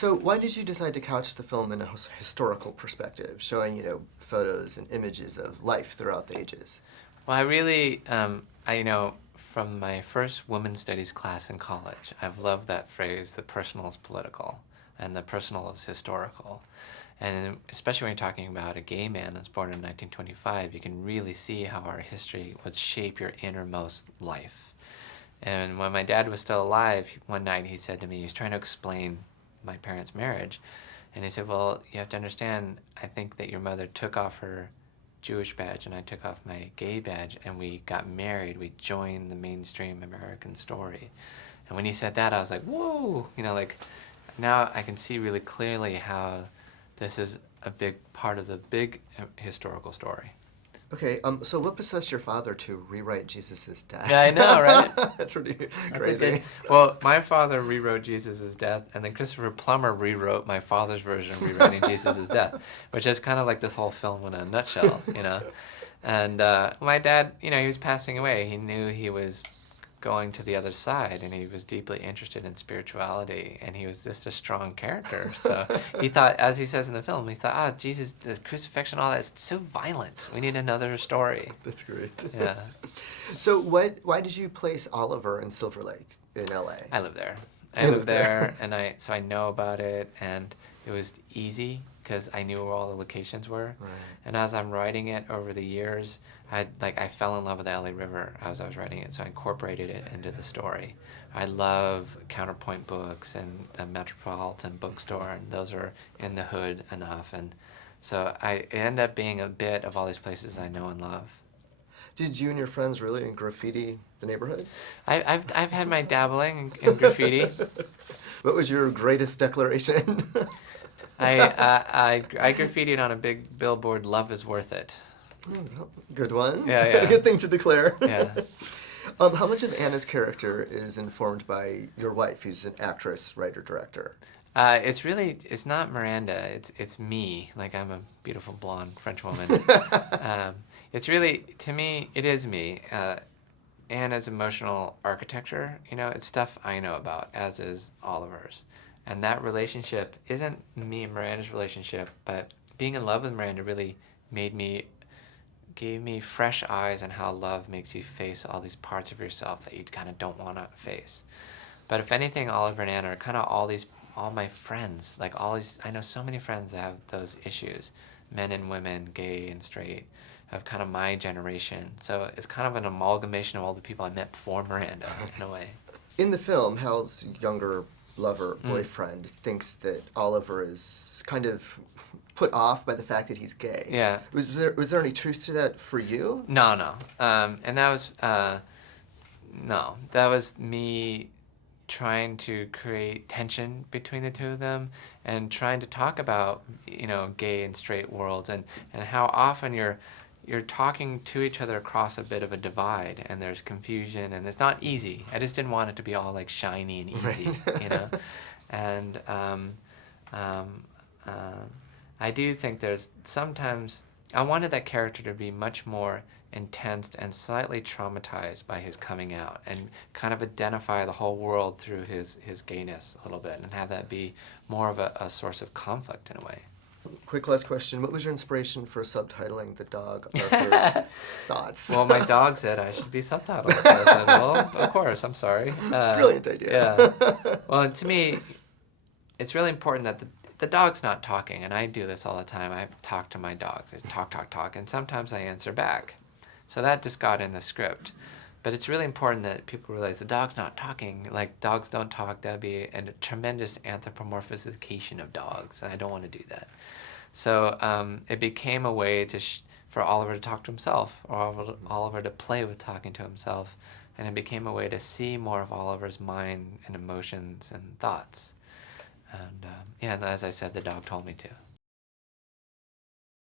So why did you decide to couch the film in a historical perspective, showing, photos and images of life throughout the ages? Well, I really, from my first women's studies class in college, I've loved that phrase, the personal is political and the personal is historical. And especially when you're talking about a gay man that's born in 1925, you can really see how our history would shape your innermost life. And when my dad was still alive, one night he said to me, he was trying to explain my parents' marriage, and he said, well, you have to understand, I think that your mother took off her Jewish badge and I took off my gay badge and we got married. We joined the mainstream American story. And when he said that, I was like, whoa, now I can see really clearly how this is a big part of the big historical story. Okay, so what possessed your father to rewrite Jesus' death? Yeah, I know, right? That's pretty crazy. Well, my father rewrote Jesus' death, and then Christopher Plummer rewrote my father's version of rewriting Jesus' death, which is kind of like this whole film in a nutshell, And my dad, he was passing away. He knew he was going to the other side, and he was deeply interested in spirituality, and he was just a strong character. So he thought, as he says in the film, he thought, Jesus, the crucifixion, all that, it's so violent. We need another story. That's great. Yeah. So why did you place Oliver in Silver Lake in L.A.? I live there. I live there, and so I know about it, and it was easy because I knew where all the locations were. Right. And as I'm writing it over the years, I fell in love with the LA River as I was writing it, so I incorporated it into the story. I love Counterpoint Books and the Metropolitan Bookstore, and those are in the hood enough. And so it ended up being a bit of all these places I know and love. Did you and your friends really graffiti the neighborhood? I've had my dabbling in graffiti. What was your greatest declaration? I graffitied on a big billboard, "Love is worth it." Good one. Yeah. Good thing to declare. Yeah. How much of Anna's character is informed by your wife, who's an actress, writer, director? It's not Miranda. It's me. Like, I'm a beautiful blonde French woman. It's really, to me, it is me. Anna's emotional architecture, it's stuff I know about, as is Oliver's. And that relationship isn't me and Miranda's relationship, but being in love with Miranda really gave me fresh eyes on how love makes you face all these parts of yourself that you kind of don't want to face. But if anything, Oliver and Anna are kind of all my friends. I know so many friends that have those issues, men and women, gay and straight, of kind of my generation. So it's kind of an amalgamation of all the people I met before Miranda, in a way. In the film, Hal's younger lover, boyfriend, thinks that Oliver is kind of put off by the fact that he's gay. Yeah. Was there any truth to that for you? No. And that was, that was me trying to create tension between the two of them and trying to talk about, gay and straight worlds and how often you're talking to each other across a bit of a divide, and there's confusion, and it's not easy. I just didn't want it to be all shiny and easy, And I do think there's sometimes I wanted that character to be much more intense and slightly traumatized by his coming out, and kind of identify the whole world through his gayness a little bit, and have that be more of a source of conflict in a way. Quick last question. What was your inspiration for subtitling the dog Arthur's thoughts? Well, my dog said I should be subtitled. I said, well, of course, I'm sorry. Brilliant idea. Yeah. Well, to me, it's really important that the dog's not talking, and I do this all the time. I talk to my dogs. It's talk, and sometimes I answer back. So that just got in the script. But it's really important that people realize the dog's not talking. Dogs don't talk. That'd be a tremendous anthropomorphification of dogs, and I don't want to do that. So it became a way for Oliver to talk to himself, or Oliver to play with talking to himself, and it became a way to see more of Oliver's mind and emotions and thoughts. And and as I said, the dog told me to.